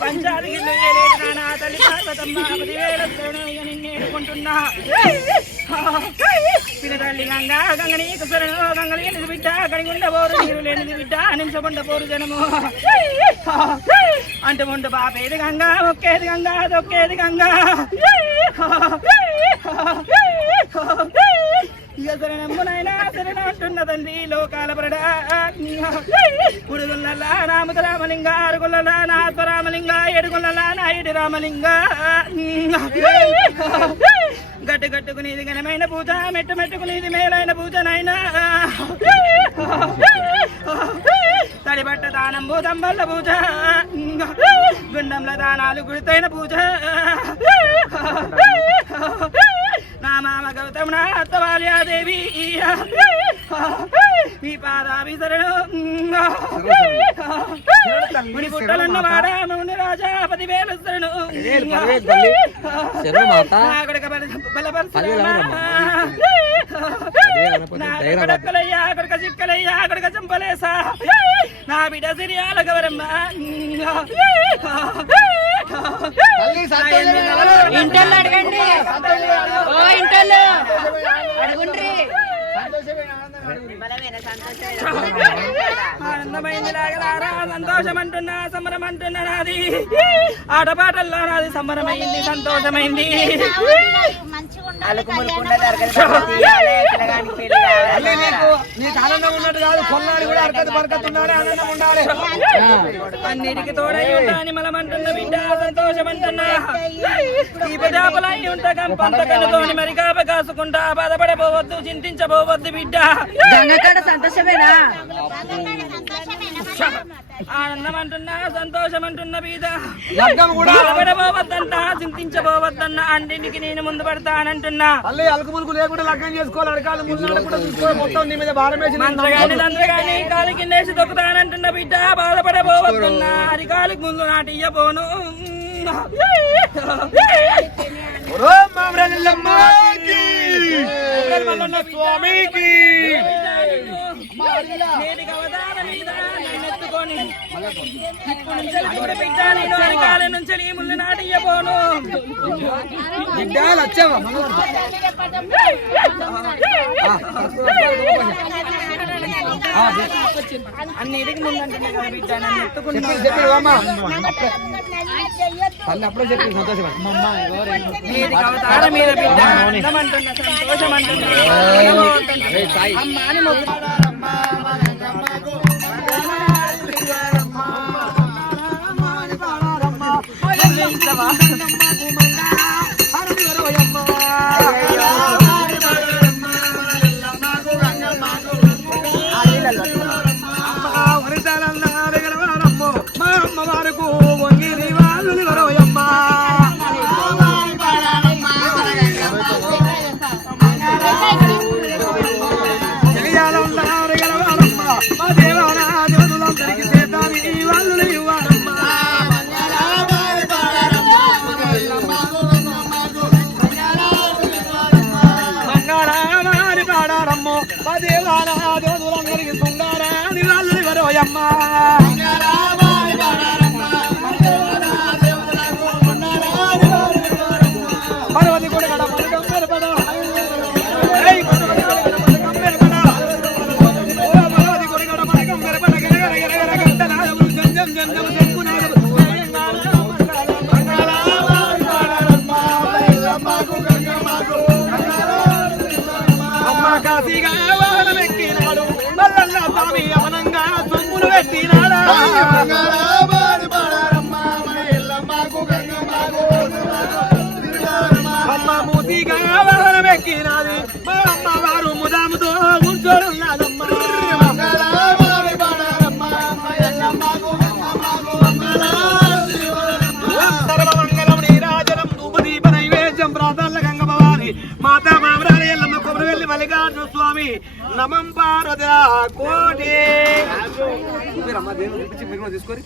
పంచాలికి తల్లి పార్వతమ్మ 10,000 నిన్నేడుకుంటున్నా పినతల్లి గంగా గంగ నీకు శరణు గంగ లేనిది బిడ్డ కడిగుండ పోరు నీరు లేనిది బిడ్డ నించకుండా పోరు జనము అంటుముండు బాపేది గంగా ఒక్కేది గంగా దొక్కేది గంగా ఇక శరణమ్మునైనా శరణ అంటున్న తండ్రి లోకాల పరడా ఉడుగుల్లలా నామక రామలింగ అరుగుల్లలా నాత్మ రామలింగ ఏడుగుల్లలా నాయుడు రామలింగ గట్టు గట్టుకునేది ఘనమైన పూజ మెట్టు మెట్టుకునేది మేలైన పూజ నాయనా తడిబట్ట దానం భూతంబల్ల పూజ గుండంల దానాలు గుడితైన పూజ నా మామ గౌతమ్ నా అత్తవాల్యాదేవి ఈ పాదాభిసరణు ముని పుట్టలన్న వాడా ముని రాజా 10,000 శరణు బలపరచులయ్యా కొడుక చిక్కలయ్యా కొడుక చంపలేసా నా బిడ్డ సిరియాల గౌరమ్మ ఇంటర్లు అడగండి ఓ ఇంటర్లు అడుగుండ్రి ఆనందమైంది లాగలారా సంతోషం అంటున్నా సంబరం అంటున్నా నాది ఆటపాటల్లో నాది సంబరమైంది సంతోషమైంది అన్నిటికి తోడై ఉంటాని మలమంటున్న బిడ్డ సంతోషం అంటున్నా ఈ ప్రజాపలై ఉంటా పంతకనుతోని మరి కాప కాసుకుంటా బాధపడబోవద్దు చింతించబోవద్దు బిడ్డ సంతోషమేనా ఆనందం అంటున్నా సంతోషం అంటున్న బీద పడబోవద్దంట చింతించబోవద్దన్న అన్నింటికి నేను ముందు పడతానంటున్నా అలకములకు లేకుండా లగ్నం చేసుకోవాలి అరకాలు ముందు కూడా చూసుకోవాలి మొత్తం నీ మీద భారం వేసి మంత్రగాని కాలు కిందేసి దొక్కుతానంటున్న బిడ్డ బాధపడబోవద్దన్నా అరికాలకు ముందు నాటియ్యబోను స్వామికి నుంచి నీ ముందు నాటియ్యబోను అన్నిటికి ముందంటే కదా బిడ్డ నన్ను ఎత్తుకుంటా అప్పుడే చెప్పి సంతోషం అవతారం మీద బిడ్డ అందమంటున్నా సంతోషం అంటున్నా అమ్మ అని అమ్మవారు ముదాముతో కూర్చోడున్నాదమ్మా సర్వమంగళం నీరాజనం ధూపదీప నైవేద్యం ప్రాతల్ల గంగ భవాని మాతా మామరాలి ఎల్లమ్మ కొబ్బరి వెళ్ళి మల్లికార్జున స్వామి నమం పార్వతి కోటి తీసుకొని